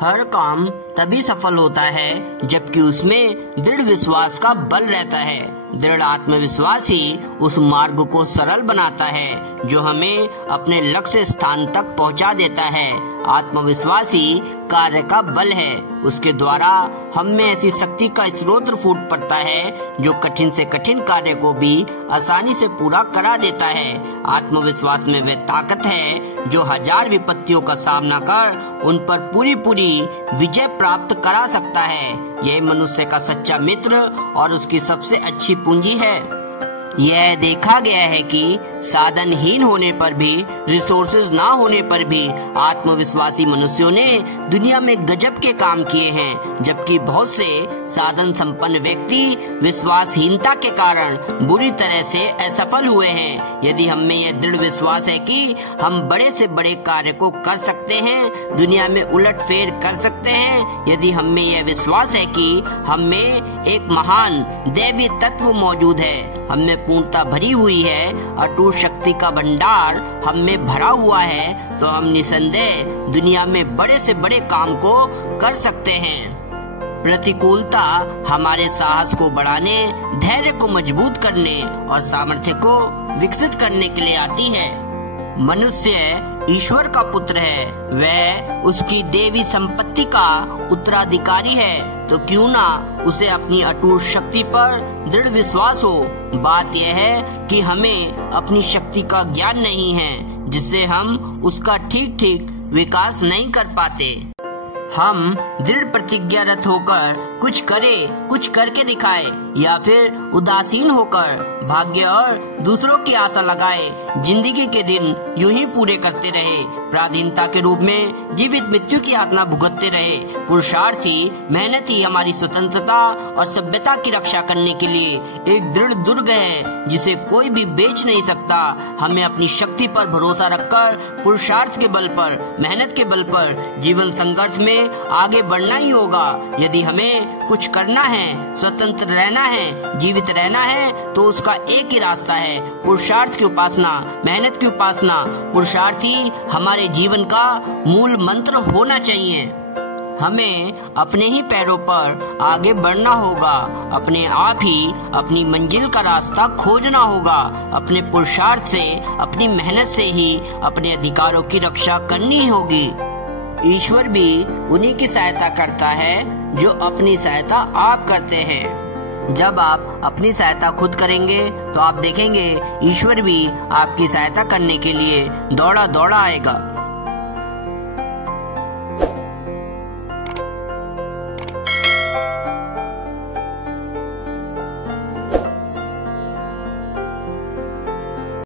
हर काम तभी सफल होता है जबकि उसमें दृढ़ विश्वास का बल रहता है। दृढ़ आत्मविश्वास ही उस मार्ग को सरल बनाता है जो हमें अपने लक्ष्य स्थान तक पहुंचा देता है। आत्मविश्वास ही कार्य का बल है। उसके द्वारा हम में ऐसी शक्ति का स्रोत फूट पड़ता है जो कठिन से कठिन कार्य को भी आसानी से पूरा करा देता है। आत्मविश्वास में वह ताकत है जो हजार विपत्तियों का सामना कर उन पर पूरी विजय प्राप्त करा सकता है। यह मनुष्य का सच्चा मित्र और उसकी सबसे अच्छी पूंजी है। यह देखा गया है कि साधनहीन होने पर भी, रिसोर्सेज ना होने पर भी आत्मविश्वासी मनुष्यों ने दुनिया में गजब के काम किए हैं, जबकि बहुत से साधन संपन्न व्यक्ति विश्वासहीनता के कारण बुरी तरह से असफल हुए हैं। यदि हम में यह दृढ़ विश्वास है कि हम बड़े से बड़े कार्य को कर सकते हैं, दुनिया में उलटफेर कर सकते हैं, यदि हम में यह विश्वास है कि हम में एक महान दैवी तत्व मौजूद है, हम में पूर्णता भरी हुई है, अटूट शक्ति का भंडार हम में भरा हुआ है, तो हम निसंदेह दुनिया में बड़े से बड़े काम को कर सकते हैं। प्रतिकूलता हमारे साहस को बढ़ाने, धैर्य को मजबूत करने और सामर्थ्य को विकसित करने के लिए आती है। मनुष्य ईश्वर का पुत्र है, वह उसकी देवी संपत्ति का उत्तराधिकारी है, तो क्यों ना उसे अपनी अटूट शक्ति पर दृढ़ विश्वास हो। बात यह है कि हमें अपनी शक्ति का ज्ञान नहीं है, जिससे हम उसका ठीक विकास नहीं कर पाते। हम दृढ़ प्रतिज्ञारत होकर कुछ करें, कुछ करके दिखाए, या फिर उदासीन होकर भाग्य और दूसरों की आशा लगाए जिंदगी के दिन यूं ही पूरे करते रहे, पराधीनता के रूप में जीवित मृत्यु की यातना भुगतते रहे। पुरुषार्थी मेहनत ही हमारी स्वतंत्रता और सभ्यता की रक्षा करने के लिए एक दृढ़ दुर्ग है जिसे कोई भी बेच नहीं सकता। हमें अपनी शक्ति पर भरोसा रखकर पुरुषार्थ के बल पर, मेहनत के बल पर जीवन संघर्ष में आगे बढ़ना ही होगा। यदि हमें कुछ करना है, स्वतंत्र रहना है, जीवित रहना है, तो उसका एक ही रास्ता है, पुरुषार्थ की उपासना, मेहनत की उपासना। पुरुषार्थ ही हमारे जीवन का मूल मंत्र होना चाहिए। हमें अपने ही पैरों पर आगे बढ़ना होगा, अपने आप ही अपनी मंजिल का रास्ता खोजना होगा। अपने पुरुषार्थ से, अपनी मेहनत से ही अपने अधिकारों की रक्षा करनी होगी। ईश्वर भी उन्हीं की सहायता करता है जो अपनी सहायता आप करते हैं। जब आप अपनी सहायता खुद करेंगे तो आप देखेंगे ईश्वर भी आपकी सहायता करने के लिए दौड़ा आएगा।